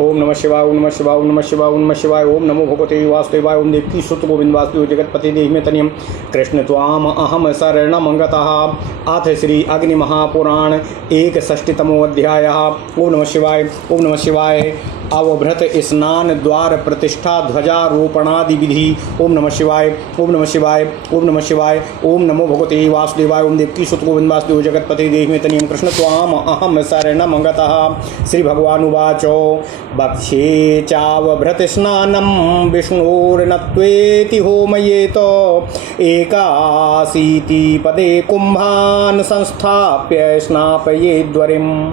ओम नमः शिवाय, ओम नमः शिवाय, ओम नमः शिवाय, ओम नमः शिवाय। ओम नमो भगवते वासुदेवाय। ओम देवकी सुत गोविंद वासुदेव जगतपति देहि में तनियम कृष्ण त्वाम अहम शरणम गतः। अथ श्री अग्नि महापुराण 61तमो अध्याय। ओम नमः शिवाय, ओम नमः शिवाय। अवभृत स्नान द्वार प्रतिष्ठा ध्वजारोपणादि विधि। ओम नमः शिवाय, ओम नमः शिवाय, ओम नमः शिवाय। ओम नमो भगवते वासुदेवाय। ओम देवकी सुत गोविंद वासुदेव जगतपति देहि में तनियम कृष्ण त्वाम अहम शरणम गतः। श्री भगवानुवाचो भक्ष्ये चावभृत स्नानं विष्णोर्नत्वेति होमयेत। एकाशीति पदे कुंभान् संस्थाप्य स्नापयेद्वरिम्।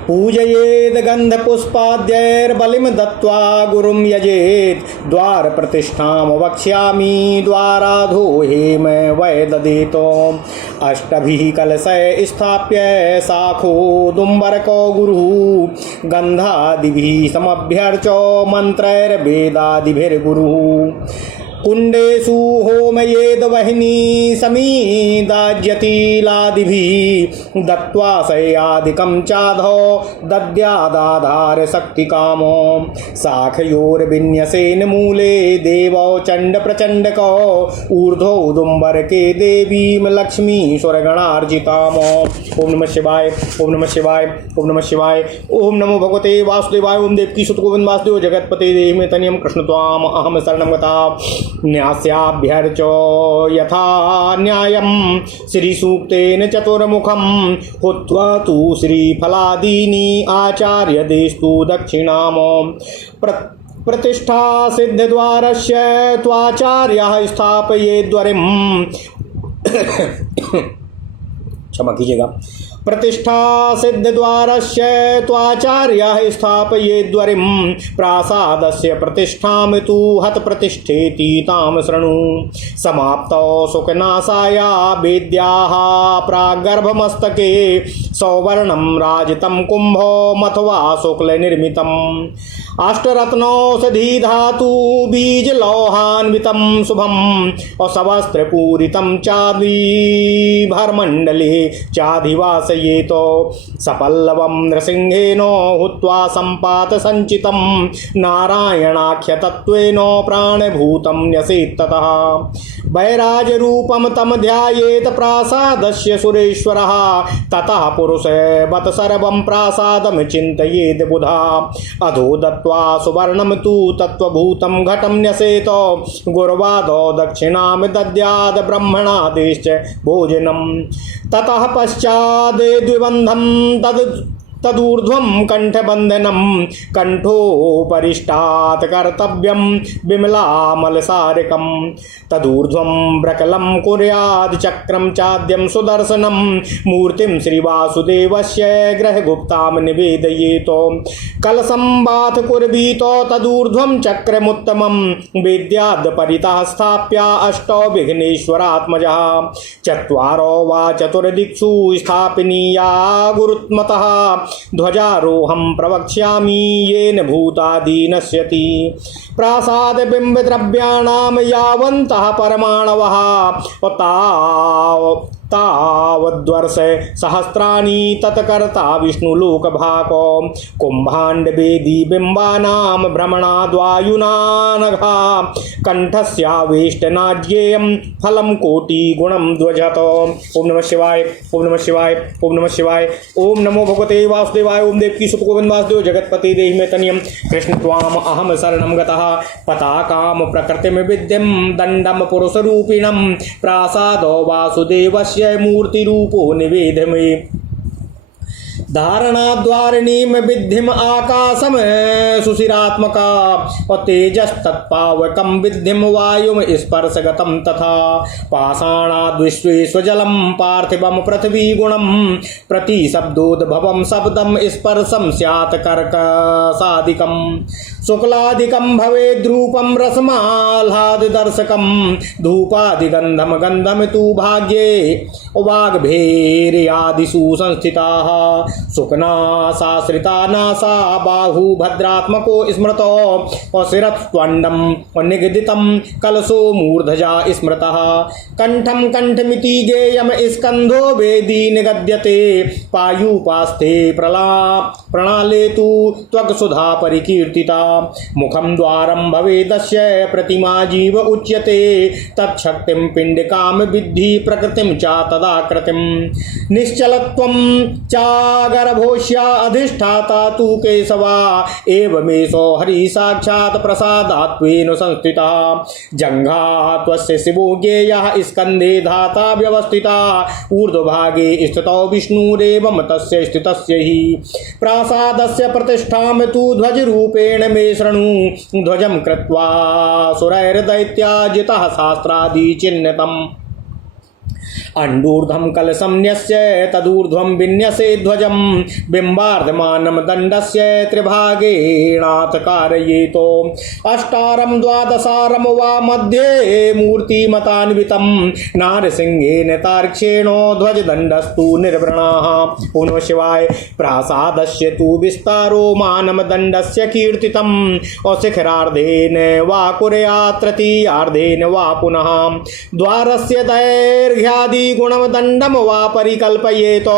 पूजयेद गंधपुष्पाद्यैर्बलिं दत्त्वा गुरुं यजेत्। द्वार प्रतिष्ठां वक्ष्यामि द्वाराधो हेम वै ददेतो। अष्टभिः कलशै स्थाप्य शाखो दुम्बरको गुरुः। गंधादिभिः समभ्यर्चो मंत्रैर्वेदादिभिर्गुरुः। कुंडेषु होमयेद वह्नि समीदाज्यतिलादिभिः। दत्त्वा शय्यादिकं चाधो दद्यादाधार शक्तिकामो। शाखयोर्विन्यसेन मूले देवौ चंड प्रचंडको। ऊर्ध्वौ उदुम्बरके देवीं लक्ष्मीश्वरगणार्जितामो। ओम नमः शिवाय, ओम नमः शिवाय, ओम नमः शिवाय। ओम नमो भगवते वासुदेवाय। ओम देवकी सुत गोविंद वासुदेव जगतपते देहि में तनियम कृष्ण त्वाम अहम शरणं गतः। न्यास्याभ्यर्चो यथा न्यायं श्रीसूक्तेन चतुर्मुखं। हुत्वा तु श्रीफलादीनि आचार्यदेस्तु दक्षिणामो। प्रतिष्ठा सिद्धद्वारस्य त्वाचार्यः स्थापयेद्वरिम्। क्षमा कीजिएगा। प्रतिष्ठा सिद्धद्वारस्य त्वाचार्यः स्थापयेद्वरिं। प्रासादस्य प्रतिष्ठां तु हतप्रतिष्ठेति तां शृणु। समाप्तौ सुखनाशाया वेद्याः प्रागर्भमस्तके। सौवर्णं राजितं कुम्भो मथवा शुक्लनिर्मितम्। अष्टरत्नौषधि धातु बीजलौहान्वितं शुभम्। असवस्त्रपूरितं चाद्विभरमण्डले चाधिवासयेतो। सपल्लवं नृसिंहेन हुत्वा सम्पात संचितं। नारायणाख्यतत्त्वेन प्राणभूतं न्यसेत्ततः। वैराजरूपं तं ध्यायेत प्रासादस्य सुरेश्वरः। ततः पुरुषवत् सर्वं प्रासादं चिन्तयेद् बुधा। अधो दत्त्वा सुवर्णं तु तत्त्वभूतं घटं न्यसेत। गुर्वादो दक्षिणां दद्याद् ब्रह्मणादेश्च भोजनम्। ततः पश्चाद् द्विबन्धं तदूर्ध्वं कंठबंधनं। कंठोपरिष्टात् कर्तव्यं विमलामलसारिकं। तदूर्ध्वं ब्रकलं कुर्याद् चक्रं चाद्यं सुदर्शनं। मूर्तिं श्रीवासुदेवस्य ग्रहगुप्तां निवेदयेतो। कलशं बाथ कुर्वीतो तदूर्ध्वं चक्रमुत्तमं। वेद्याद् परितः स्थाप्य अष्टौ विघ्नेश्वरात्मजः। चत्वारो वा चतुर्दिक्षु स्थापनीया गुरुत्मतः। ध्वजारोहं प्रवक्ष्यामि येन भूतादि नश्यति। प्रासाद बिंब द्रव्याणां यावन्तः परमाणवः। तावद्वर्ष सहस्राणि तत्कर्ता विष्णुलोकभाको। कुंभाण्ड वेदी बिंबानां भ्रमणाद्वायुना नघा। कंठस्यावेष्टनाज्ञेयं फलं कोटिगुणं ध्वजत। ओम नमः शिवाय, ओम नमः शिवाय, ओम नमः शिवाय। ओम नमो भगवते वासुदेवाय। ओम देवकी सुत गोविंद वासुदेव जगतपति देहि में तनियम कृष्ण त्वाम अहम शरणं गतः। पताकां प्रकृतिं विद्यं दण्डं पुरुषरूपिणं। प्रासादो वासुदेवस्य मूर्तिरूपो निवेदमे। धारणाद्वारिणीं विद्धिम आकाशम सुशिरात्मका। और तेजस्तत्पावकं विद्धिम वायुम स्पर्शगतं तथा। पाषाणाद्विश्वेश्वजलं पार्थिवं पृथ्वीगुणं। प्रतिशब्दोद्भवं शब्दं स्पर्शं स्यात् कर्कशादिकं। शुक्लादिकं भवेद्रूपं रसमाह्लाददर्शकं। धूपादिगन्धं गन्धं तु भाग्ये वाग्भेर्यादिषु संस्थिताः। सुखना साश्रिता नासा बाहु भद्रात्मको स्मृतो शिरस्त्वंडम निगदितम कलशो मूर्धजा स्मृतः कंठम कंठमिति गेयम स्कंधो वेदी निगद्यते पायुपास्ते प्रणाले तु त्वक्सुधा परिकीर्तिता मुखम द्वारम भवेदस्य प्रतिमा जीव उच्यते तत्शक्तिं पिंडिकां विद्धि प्रकृतिं च तदाकृतिं निश्चलत्वं चागर्भोष्या अधिष्ठाता तु केशवा एवमेषो हरि साक्षात् प्रसादात्वेन संस्थिता जंघा त्वस्य शिवो ज्ञेयः स्कन्धे धाता व्यवस्थिता ऊर्ध्वभागे स्थितो विष्णुरेवं तस्य स्थितस्य हि प्रासादस्य प्रतिष्ठां तु ध्वजरूपेण मे शृणु ध्वजं कृत्वा सुरैर्दैत्याजितः शास्त्रादि चिह्नितम् अंडूर्ध्वं कलशं न्यस्य तदूर्ध्वं विन्यसे ध्वजं बिम्बार्धमानं दण्डस्य त्रिभागेणाथ कारयेतो अष्टारं द्वादशारं वा मध्ये मूर्तिमतान्वितं नारसिंहेन तार्क्ष्येणो ध्वजदण्डस्तु निर्वृणाः ओं नमः शिवाय प्रासादस्य तु विस्तारो मानमदण्डस्य कीर्तितम् शिखरार्धेन वा कुर्यात् तृतीयार्धेन वा पुनः द्वारस्य दैर्घ्यादि गुणम दंडम वा परिकल्पयेतो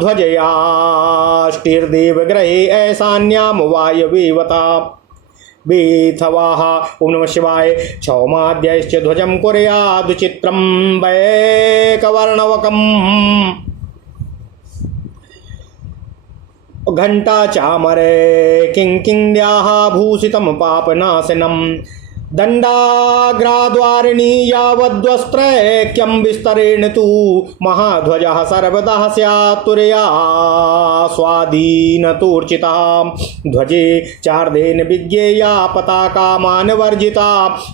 ध्वजयाष्टिर्देवग्रहे ऐशान्याम वायवेवता बेथवाः ओं नमः शिवाय क्षौमाद्यश्च ध्वजं कुर्याद् चित्रं वैकवर्णवकम् घंटा चामरे किंकिण्याः भूषितं पापनाशनम् दंडाग्राद्वारिणी यावद्वस्त्रैक्यं विस्तरेण तु महाध्वजः सर्वदा स्यात् तुरया स्वाधीनतोर्चितः ध्वजे चार्धेन विज्ञेया पताका मानवर्जिता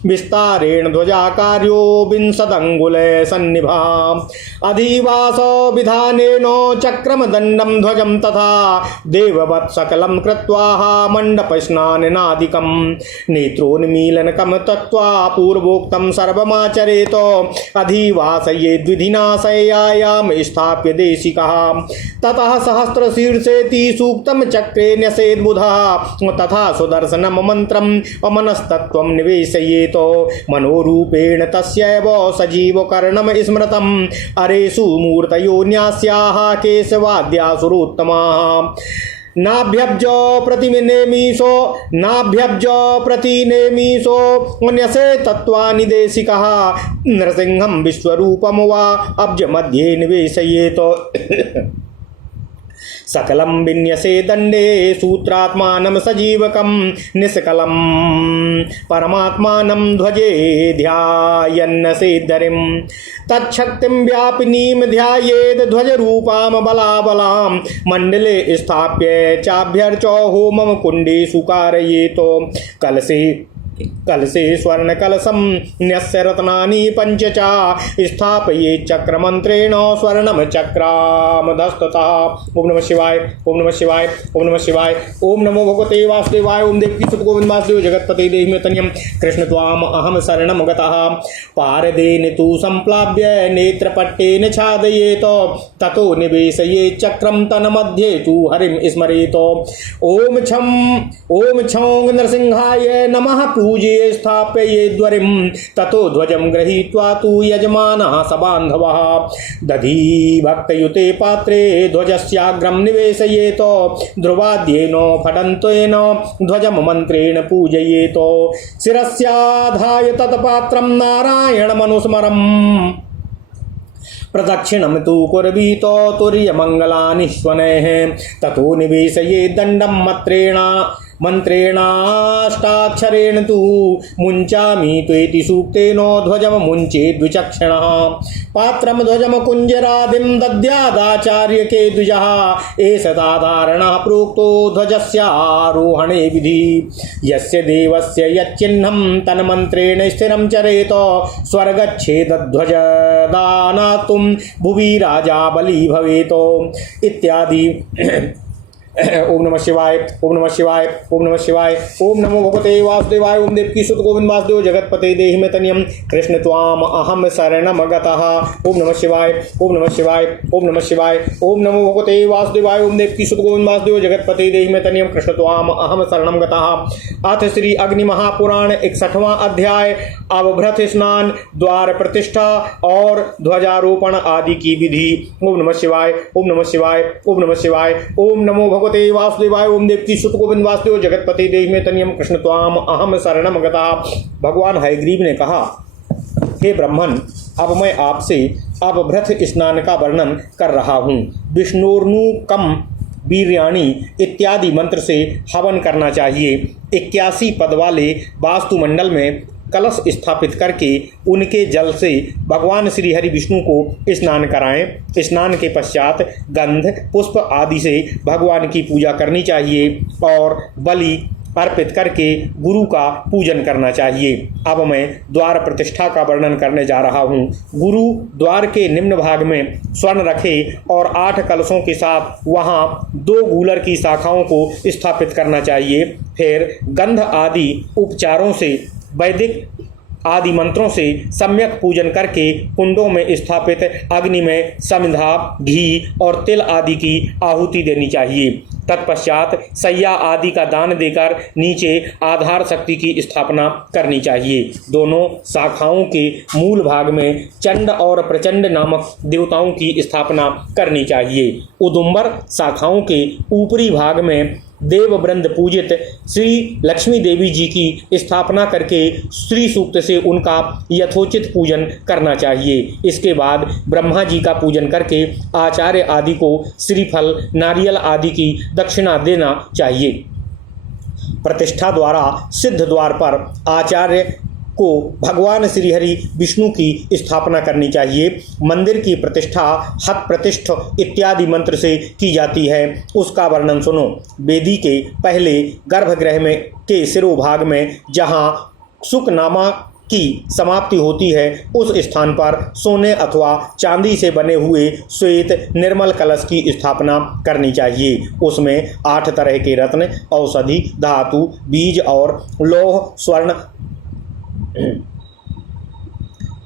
विस्तारेण ध्वजाकार्यो विंशदङ्गुले सन्निभा अधिवास विधानेन चक्रम दंडम ध्वजं तथा देववत् सकलं कृत्वा मण्डपस्नानादिकं नेत्रोन्मीलन तत्वा पूर्वोक्तं सर्वमाचरेत अधिवासयेद्विधिना शय्यायां स्थाप्य देशिकः ततः सहस्रशीर्षेति सूक्तं चक्रे न्यसेद्बुधः तथा सुदर्शनं मन्त्रं मनस्तत्त्वं निवेशयेत मनोरूपेण तस्यैव सजीवकर्णं स्मृतम् अरेषु मूर्तयो न्यास्याः केशवाद्यासुरोत्तमाः नाभ्यब्ज प्रतिनेमीशो न्यसे तत्त्वानिदेशिकः नृसिंहं विश्वरूपं वा अब्ज मध्ये निवेशयेत सकलं विन्यसे दंडे सूत्रात्मानं सजीवकं निष्कलं परमात्मानं ध्वजे ध्यायन्नसेद्धरिं तच्छक्तिं व्यापिनीं ध्यायेद् ध्वजरूपां बलाबलां मण्डले स्थाप्य चाभ्यर्चो होमं कुण्डेषु कारयेतो कलशे स्वर्ण कलशं न्यस्य रत्नानि पंच च स्थापये चक्रमंत्रेण स्वर्णम चक्रामधस्ततः ओम नमः शिवाय ओम नमः शिवाय ओम नमः शिवाय ओम नमो भगवते वासुदेवाय ओम देवकी सुत गोविंद वासुदेव जगत्पते देहि मे तन्यं कृष्ण त्वाम अहम शरणं गतः पारदेन तु संप्लाव्य नेत्रपट्टेन छादयेत ततो निवेशये चक्रं तन्मध्ये तु हरिं स्मरेत ओम छं नरसिंहाय नमः पूज्ये स्थापयेद्वरिं ततो ध्वजं गृहीत्वा तु यजमानः सबान्धवः दधी भक्तयुते पात्रे ध्वजस्याग्रं निवेशयेत ध्रुवाद्येन फडन्तेन ध्वजं मन्त्रेण पूजयेत शिरस्याधाय तत्पात्रं नारायणमनुस्मरम् प्रदक्षिणं तु कुर्वीत तुर्यमङ्गलानि स्वनैः ततो निवेशये दण्डं मन्त्रेणाष्टाक्षरेण तु मुञ्चामि त्वेति सूक्तेन ध्वजं मुञ्चे द्विचक्षणः पात्रं ध्वजं कुञ्जरादिं दद्यादाचार्यके द्विजः एष साधारणः प्रोक्तो ध्वजस्यारोहणे विधि यस्य देवस्य यच्चिह्नं तन्मन्त्रेण स्थिरं चरेत स्वर्गच्छेदध्वजदानातुं भुवि राजा बली भवेत् इत्यादि ओम नमः शिवाय, ओम नमः शिवाय, ओम नमः शिवाय। ओम नमो भगवते वासुदेवाय। ओम देवकी सुत गोविंद वासुदेव जगतपते देहि मे तनियम कृष्ण त्वाम अहम शरणम गतः। ओम नमः शिवाय, ओम नमः शिवाय, ओम नमः शिवाय। ओम नमो भगवते वासुदेवाय। ओम देवकी सुत गोविंद वासुदेव जगतपते देहि मे तनियम कृष्ण त्वाम अहम शरणम गतः। अथ श्री अग्नि महापुराण 61वां अध्याय अवभृत स्नान, द्वार प्रतिष्ठा और ध्वजारोपण आदि की विधि। ओम नमः शिवाय, ओम नमः शिवाय, ओम नमः शिवाय। ओम नमो भगवते वासुदेवाय। ओम देवकी सुत गोविंद वासुदेव जगतपति देहि मे तनियम कृष्ण त्वाम अहम शरणम गतः। भगवान हयग्रीव ने कहा, हे ब्राह्मण, अब मैं आपसे अवभृत स्नान का वर्णन कर रहा हूँ। विष्णुर्नुकम वीर्याणी इत्यादि मंत्र से हवन करना चाहिए। 81 पद वाले वास्तुमंडल में कलश स्थापित करके उनके जल से भगवान श्री हरि विष्णु को स्नान कराएं। स्नान के पश्चात गंध पुष्प आदि से भगवान की पूजा करनी चाहिए और बलि अर्पित करके गुरु का पूजन करना चाहिए। अब मैं द्वार प्रतिष्ठा का वर्णन करने जा रहा हूँ। गुरु द्वार के निम्न भाग में स्वर्ण रखे और 8 कलशों के साथ वहाँ 2 गूलर की शाखाओं को स्थापित करना चाहिए। फिर गंध आदि उपचारों से वैदिक आदि मंत्रों से सम्यक पूजन करके कुंडों में स्थापित अग्नि में समिधा, घी और तिल आदि की आहुति देनी चाहिए। तत्पश्चात सैया आदि का दान देकर नीचे आधार शक्ति की स्थापना करनी चाहिए। दोनों शाखाओं के मूल भाग में चंड और प्रचंड नामक देवताओं की स्थापना करनी चाहिए। उदुम्बर शाखाओं के ऊपरी भाग में देववृंद पूजित श्री लक्ष्मी देवी जी की स्थापना करके श्री सूक्त से उनका यथोचित पूजन करना चाहिए। इसके बाद ब्रह्मा जी का पूजन करके आचार्य आदि को श्रीफल, नारियल आदि की दक्षिणा देना चाहिए। प्रतिष्ठा द्वारा सिद्ध द्वार पर आचार्य को भगवान श्री हरि विष्णु की स्थापना करनी चाहिए। मंदिर की प्रतिष्ठा हत प्रतिष्ठ इत्यादि मंत्र से की जाती है। उसका वर्णन सुनो। वेदी के पहले गर्भगृह में के सिरोभाग में जहाँ सुकनामा की समाप्ति होती है, उस स्थान पर सोने अथवा चांदी से बने हुए श्वेत निर्मल कलश की स्थापना करनी चाहिए। उसमें 8 तरह के रत्न, औषधि, धातु, बीज और लौह स्वर्ण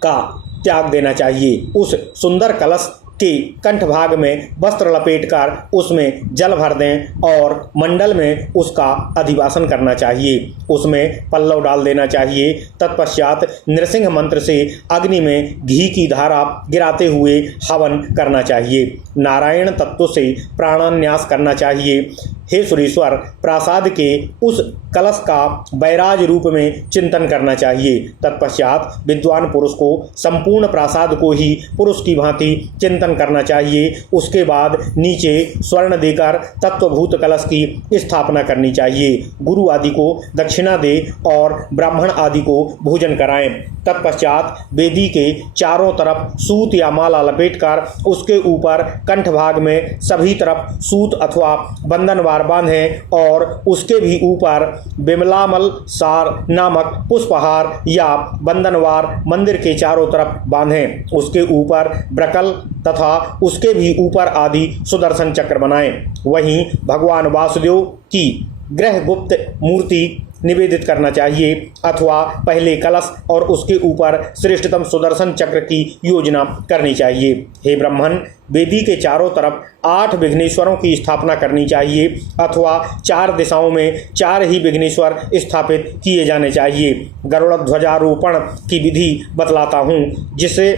का त्याग देना चाहिए। उस सुंदर कलश के कंठ भाग में वस्त्र लपेटकर उसमें जल भर दें और मंडल में उसका अधिवासन करना चाहिए। उसमें पल्लव डाल देना चाहिए। तत्पश्चात नृसिंह मंत्र से अग्नि में घी की धारा गिराते हुए हवन करना चाहिए। नारायण तत्व से प्राणान्यास करना चाहिए। हे सुरेश्वर, प्रासाद के उस कलश का बैराज रूप में चिंतन करना चाहिए। तत्पश्चात विद्वान पुरुष को संपूर्ण प्रासाद को ही पुरुष की भांति चिंतन करना चाहिए। उसके बाद नीचे स्वर्ण देकर तत्वभूत कलश की स्थापना करनी चाहिए। गुरु आदि को दक्षिणा दे और ब्राह्मण आदि को भोजन कराएं। तत्पश्चात वेदी के चारों तरफ सूत या माला लपेटकर उसके ऊपर कंठ भाग में सभी तरफ सूत अथवा बंधनवार बांधें और उसके भी ऊपर बिमलामल सार नामक पुष्पहार या बंधनवार मंदिर के चारों तरफ बांधें। उसके ऊपर ब्रकल तथा उसके भी ऊपर आदि सुदर्शन चक्र बनाएं। वहीं भगवान वासुदेव की ग्रह गुप्त मूर्ति निवेदित करना चाहिए अथवा पहले कलश और उसके ऊपर श्रेष्ठतम सुदर्शन चक्र की योजना करनी चाहिए। हे ब्राह्मण, वेदी के चारों तरफ 8 विघ्नेश्वरों की स्थापना करनी चाहिए अथवा 4 दिशाओं में 4 ही विघ्नेश्वर स्थापित किए जाने चाहिए। गरुड़ ध्वजारोपण की विधि बतलाता हूँ, जिसे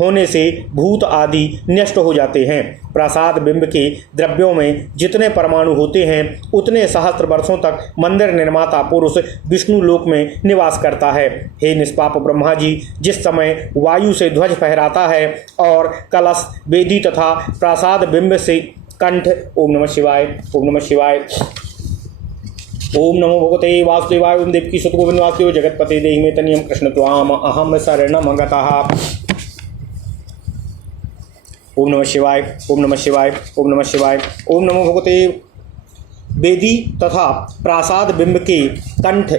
होने से भूत आदि नष्ट हो जाते हैं। प्रसाद बिंब के द्रव्यों में जितने परमाणु होते हैं उतने सहस्त्र वर्षों तक मंदिर निर्माता पुरुष विष्णु लोक में निवास करता है। हे निष्पाप ब्रह्मा जी, जिस समय वायु से ध्वज फहराता है और कलश वेदी तथा प्रसाद बिंब से कंठ। ओम नमः शिवाय, ओम नमः शिवाय। ओम नमो भगवते वासुदेवाय। ओम देवकी सुत गोविंद वासुदेव जगतपते देहि मे तनियम कृष्ण त्वाम अहम शरणम गतः। ओम नमः शिवाय, ओम नमः शिवाय, ओम नमः शिवाय। ओम नमो भगवते। वेदी तथा प्रासाद बिंब के कंठ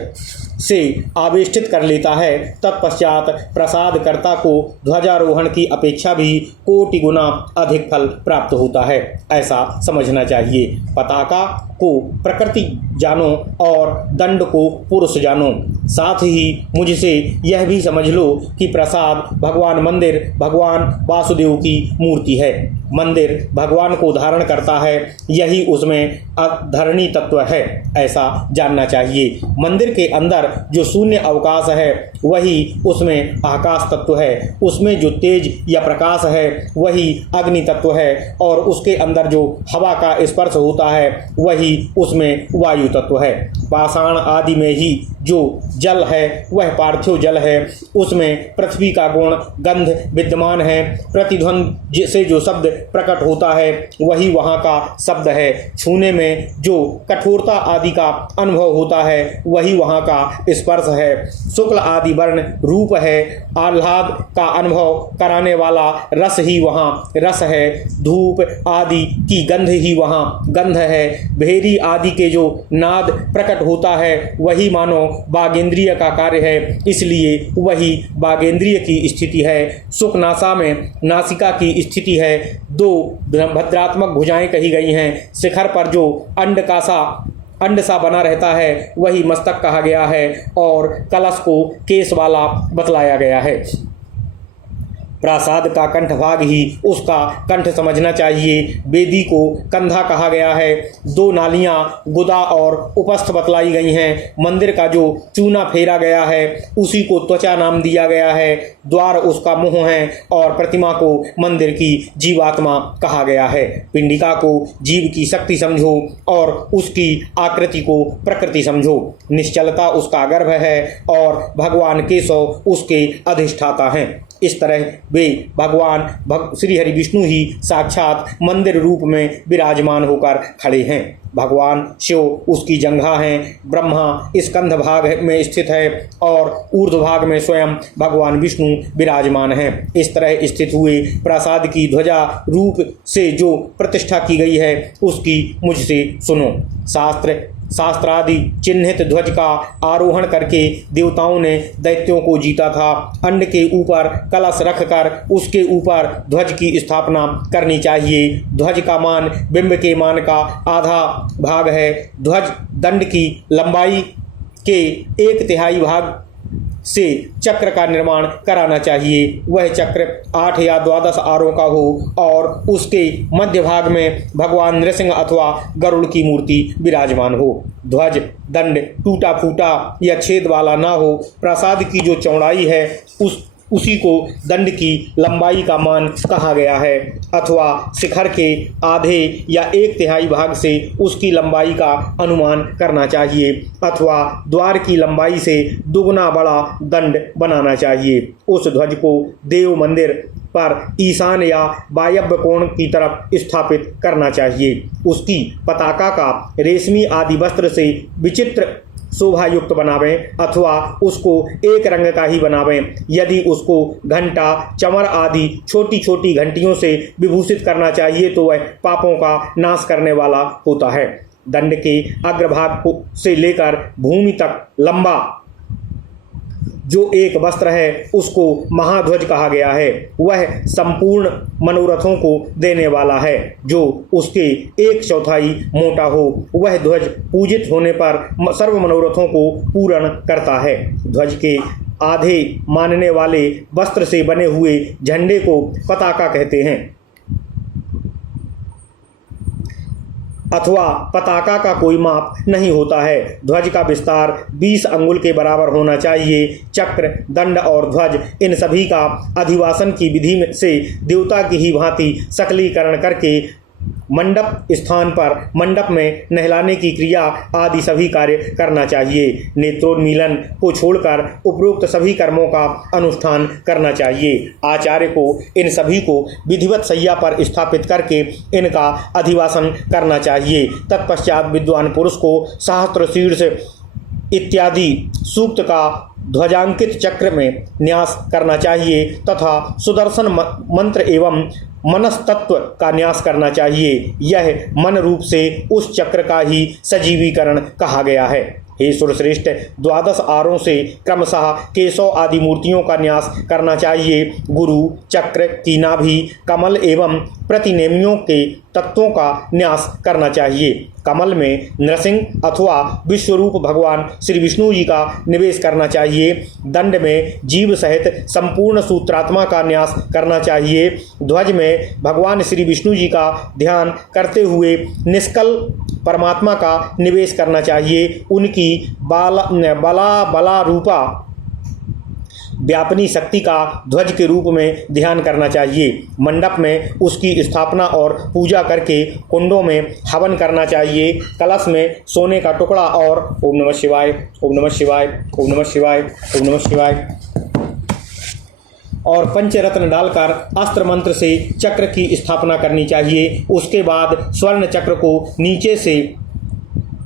से आवेष्टित कर लेता है, तत्पश्चात प्रसादकर्ता को ध्वजारोहण की अपेक्षा भी कोटि गुना अधिक फल प्राप्त होता है, ऐसा समझना चाहिए। पताका को प्रकृति जानो और दंड को पुरुष जानो। साथ ही मुझसे यह भी समझ लो कि प्रसाद भगवान मंदिर भगवान वासुदेव की मूर्ति है। मंदिर भगवान को धारण करता है, यही उसमें अधरणी तत्व है, ऐसा जानना चाहिए। मंदिर के अंदर जो शून्य अवकाश है वही उसमें आकाश तत्व है, उसमें जो तेज या प्रकाश है वही अग्नि तत्व है, और उसके अंदर जो हवा का स्पर्श होता है वही उसमें वायु तत्व है। पाषाण आदि में ही जो जल है वह पार्थिव जल है, उसमें पृथ्वी का गुण गंध विद्यमान है। प्रतिध्वनि से जो शब्द प्रकट होता है वही वहाँ का शब्द है। छूने में जो कठोरता आदि का अनुभव होता है वही वहाँ का स्पर्श है। शुक्ल आदि वर्ण रूप है। आह्लाद का अनुभव कराने वाला रस ही वहाँ रस है। धूप आदि की गंध ही वहाँ गंध है। भेरी आदि के जो नाद प्रकट होता है वही मानो बागेंद्रिय का कार्य है, इसलिए वही बागेंद्रिय की स्थिति है। सुख नासा में नासिका की स्थिति है। दो भद्रात्मक भुजाएं कही गई हैं। शिखर पर जो अंड सा बना रहता है वही मस्तक कहा गया है, और कलश को केस वाला बतलाया गया है। प्रासाद का कंठभाग ही उसका कंठ समझना चाहिए। वेदी को कंधा कहा गया है। दो नालियां गुदा और उपस्थ बतलाई गई हैं। मंदिर का जो चूना फेरा गया है उसी को त्वचा नाम दिया गया है। द्वार उसका मुंह है, और प्रतिमा को मंदिर की जीवात्मा कहा गया है। पिंडिका को जीव की शक्ति समझो और उसकी आकृति को प्रकृति समझो। निश्चलता उसका गर्भ है, और भगवान केशव उसके अधिष्ठाता हैं। इस तरह वे भगवान श्री हरि विष्णु ही साक्षात मंदिर रूप में विराजमान होकर खड़े हैं। भगवान शिव उसकी जंघा हैं। ब्रह्मा स्कंध भाग में स्थित है, और ऊर्ध्व भाग में स्वयं भगवान विष्णु विराजमान हैं। इस तरह स्थित हुए प्रसाद की ध्वजा रूप से जो प्रतिष्ठा की गई है उसकी मुझसे सुनो। शास्त्रादि चिन्हित ध्वज का आरोहण करके देवताओं ने दैत्यों को जीता था। अंड के ऊपर कलश रखकर उसके ऊपर ध्वज की स्थापना करनी चाहिए। ध्वज का मान बिंब के मान का आधा भाग है। ध्वज दंड की लंबाई के 1/3 भाग से चक्र का निर्माण कराना चाहिए। वह चक्र 8 या 12 आरों का हो, और उसके मध्य भाग में भगवान नृसिंह अथवा गरुड़ की मूर्ति विराजमान हो। ध्वज दंड टूटा फूटा या छेद वाला ना हो। प्रसाद की जो चौड़ाई है उसी को दंड की लंबाई का मान कहा गया है, अथवा शिखर के आधे या 1/3 भाग से उसकी लंबाई का अनुमान करना चाहिए, अथवा द्वार की लंबाई से दुगना बड़ा दंड बनाना चाहिए। उस ध्वज को देव मंदिर पर ईशान या वायव्य कोण की तरफ स्थापित करना चाहिए। उसकी पताका का रेशमी आदि वस्त्र से विचित्र शोभा युक्त बनावें, अथवा उसको एक रंग का ही बनावें। यदि उसको घंटा चमर आदि छोटी छोटी घंटियों से विभूषित करना चाहिए तो वह पापों का नाश करने वाला होता है। दंड के अग्रभाग से लेकर भूमि तक लंबा जो एक वस्त्र है उसको महाध्वज कहा गया है। वह संपूर्ण मनोरथों को देने वाला है। जो उसके 1/4 मोटा हो वह ध्वज पूजित होने पर सर्व मनोरथों को पूर्ण करता है। ध्वज के आधे मानने वाले वस्त्र से बने हुए झंडे को पताका कहते हैं, अथवा पताका का कोई माप नहीं होता है। ध्वज का विस्तार 20 अंगुल के बराबर होना चाहिए। चक्र दंड और ध्वज इन सभी का अधिवासन की विधि से देवता की ही भांति सकलीकरण करके मंडप स्थान पर मंडप में नहलाने की क्रिया आदि सभी कार्य करना चाहिए। नेत्रोन्मीलन को छोड़कर उपरोक्त सभी कर्मों का अनुष्ठान करना चाहिए। आचार्य को इन सभी को विधिवत सैया पर स्थापित करके इनका अधिवासन करना चाहिए। तत्पश्चात विद्वान पुरुष को सहस्त्र शीर्ष इत्यादि सूक्त का ध्वजांकित चक्र में न्यास करना चाहिए, तथा सुदर्शन मंत्र एवं मनस्तत्व का न्यास करना चाहिए। यह मन रूप से उस चक्र का ही सजीवीकरण कहा गया है। हे सुरश्रेष्ठ, 12 आरों से क्रमशः केशव आदि मूर्तियों का न्यास करना चाहिए। गुरु, चक्र की नाभि, कमल एवं प्रतिनेमियों के तत्वों का न्यास करना चाहिए। कमल में नृसिंह अथवा विश्वरूप भगवान श्री विष्णु जी का निवेश करना चाहिए। दंड में जीव सहित संपूर्ण सूत्रात्मा का न्यास करना चाहिए। ध्वज में भगवान श्री विष्णु जी का ध्यान करते हुए निष्कल परमात्मा का निवेश करना चाहिए। उनकी बला रूपा व्यापनी शक्ति का ध्वज के रूप में ध्यान करना चाहिए। मंडप में उसकी स्थापना और पूजा करके कुंडों में हवन करना चाहिए। कलश में सोने का टुकड़ा और ओम नमः शिवाय, ओम नमः शिवाय, ओम नमः शिवाय, ओम नमः शिवाय और पंचरत्न डालकर अस्त्र मंत्र से चक्र की स्थापना करनी चाहिए। उसके बाद स्वर्ण चक्र को नीचे से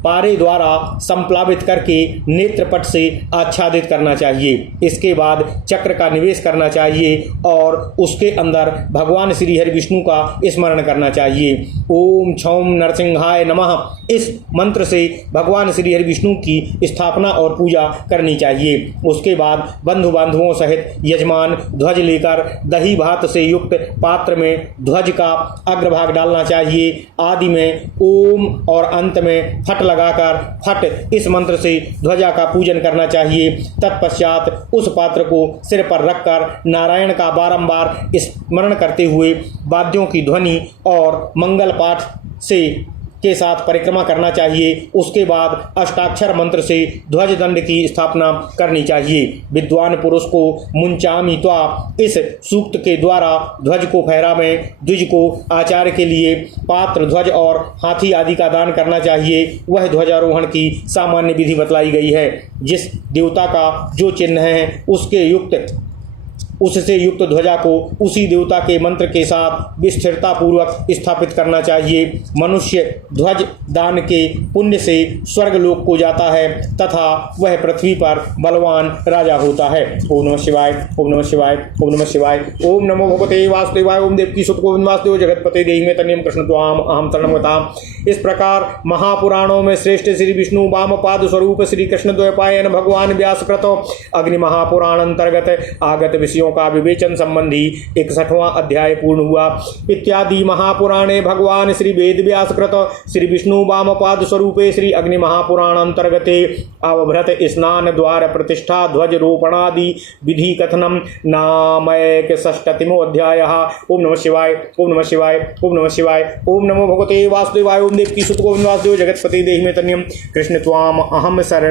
पारे द्वारा संप्लावित करके नेत्रपट से आच्छादित करना चाहिए। इसके बाद चक्र का निवेश करना चाहिए और उसके अंदर भगवान श्री हरि विष्णु का स्मरण करना चाहिए। ओम छौम नरसिंहाय नमः, इस मंत्र से भगवान श्री हरि विष्णु की स्थापना और पूजा करनी चाहिए। उसके बाद बंधु बांधवों सहित यजमान ध्वज लेकर दही भात से युक्त पात्र में ध्वज का अग्रभाग डालना चाहिए। आदि में ओम और अंत में फट लगाकर फट इस मंत्र से ध्वजा का पूजन करना चाहिए। तत्पश्चात उस पात्र को सिर पर रखकर नारायण का बारंबार स्मरण करते हुए वाद्यों की ध्वनि और मंगल पाठ से के साथ परिक्रमा करना चाहिए। उसके बाद अष्टाक्षर मंत्र से ध्वज दंड की स्थापना करनी चाहिए। विद्वान पुरुष को मुंचामी त्वा इस सूक्त के द्वारा ध्वज को फहरावें। ध्वज को आचार्य के लिए पात्र, ध्वज और हाथी आदि का दान करना चाहिए। वह ध्वजारोहण की सामान्य विधि बतलाई गई है। जिस देवता का जो चिन्ह है उससे युक्त ध्वजा को उसी देवता के मंत्र के साथ स्थिरता पूर्वक स्थापित करना चाहिए। मनुष्य ध्वज दान के पुण्य से स्वर्ग लोक को जाता है तथा वह पृथ्वी पर बलवान राजा होता है। ओम नमः शिवाय, ओम नमः शिवाय, ओम नमः शिवाय। ओम नमो भगवते वासुदेवाय। ओम देवकी सुत गोविंद वासुदेव जगतपते देहि में तनियम कृष्ण त्वाम अहम शरणं गताम। इस प्रकार महापुराणों में श्रेष्ठ श्री विष्णु वामपाद स्वरूप श्री कृष्ण द्वैपायन भगवान व्यास कृत अग्नि महापुराण अंतर्गत आगत विषयों का विवेचन संबंधी 61वां अध्याय पूर्ण हुआ। इत्यादि महापुराणे भगवान श्री वेद व्यास कृत श्री विष्णु वामपाद स्वरूपे श्री अग्नि महापुराण अंतर्गते अवभृत स्नान द्वार प्रतिष्ठा ध्वज रोपणादि विधि कथनम नामैक षष्ठतिमो अध्याय। ओम नमः शिवाय, ओम नमः शिवाय, ओम नमः शिवाय। ओम नमो भगवते वासुदेवाय। ओम देवकी सुत गोविंद वासुदेव जगतपति देहि में तनियम कृष्ण त्वाम अहम शरण